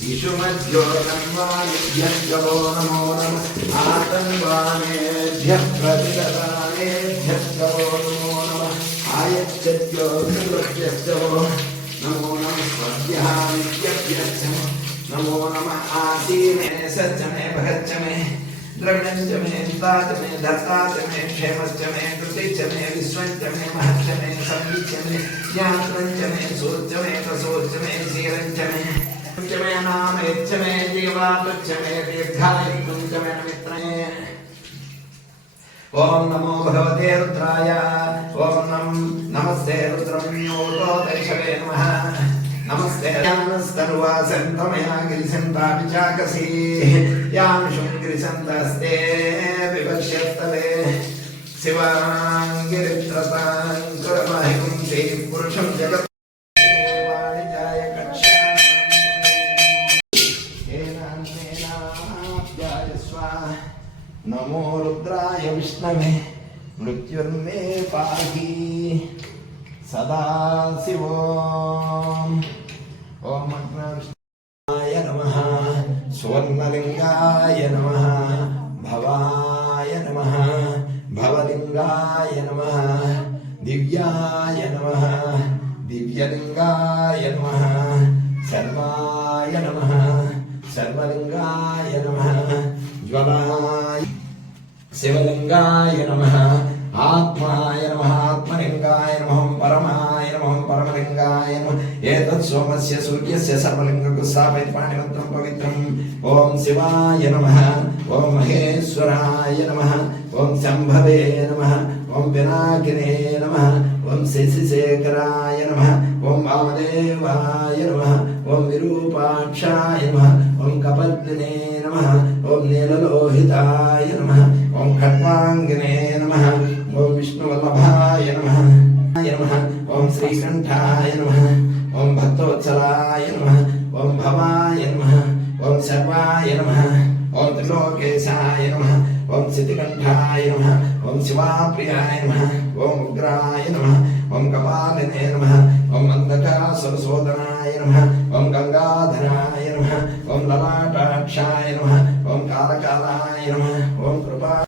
इषुमध्यो तन्वायुभ्यो नमो नमः आतन्वानेभ्यः प्रतिददानेभ्यः नमो नमः आयच्छद्यो सर्वभ्यश्चो नमो नमः स्वभ्यः नित्यभ्यश्च नमो नमः आसीमे सच्च मे भगच्च मे द्रविणञ्च मे हिताच मे दत्ताच मे क्षेमश्च मे कृतिश्च मे विश्वञ्च मे महच्च मे संविच्च मे ज्ञात्रञ्च मे सूर्च मे प्रसूर्च मे शीलञ्च मे मे नामेच्च मे जीवातुच्च मे दीर्घायुक्तुञ्च मे मित्रमे ओम नमो भगवते रुद्राय ओम नमस्ते रुद्रम्योतो दैशवे नमः नमस्ते ज्ञानस्तनुवासन्तमया गिरिसन्तापिचाकसी यामिषुं गिरिसन्तस्ते विपश्यत्तले शिवाङ्गिरित्रतां कुरमहिं श्रीपुरुषं जगत् नमो रुद्राय विष्णवे मृत्युर्मे पाहि सदा शिवो ओम अग्निविष्णाय नमः स्वर्णलिंगाय नमः भवाय नमः भवलिंगाय नमः दिव्याय नमः दिव्यलिंगाय नमः सर्वाय नमः सर्वलिंगाय नमः ज्वलाय शिवलिंगाय नमः आत्माय नमः आत्मलिंगाय नमः परमाय नमः परमलिंगाय नमः एतत् सोमस्य सूर्यस्य सर्वलिंगकुस्सापयति पाणिमन्त्रं पवित्रम् ओम शिवाय नमः ओम महेश्वराय नमः ओम शंभवे नमः ओम पिनाकिने नमः ओम शशिशेखराय नमः ओम वामदेवाय नमः ओम विरूपाक्षाय नमः ओम कपद्मिने नमः ओम नीललोहिताय नमः ओम खट्वांगिने नमः ओम विष्णुवल्लभाय नमः ओम श्रीकंठाय नमः ओम भक्तोत्सलाय नमः ओम भवाय नमः ओम सर्वाय नमः ओम त्रिलोकेशाय नमः ओम सिद्धिकंठाय नमः ओम शिवाप्रियाय नमः ओम उग्राय नमः ओम कपालिने नमः ओम अंधकासुरसोदनाय नमः ओम गंगाधराय नमः ओम ललाटाक्षाय नमः ओम कालकालाय नमः ओम कृपा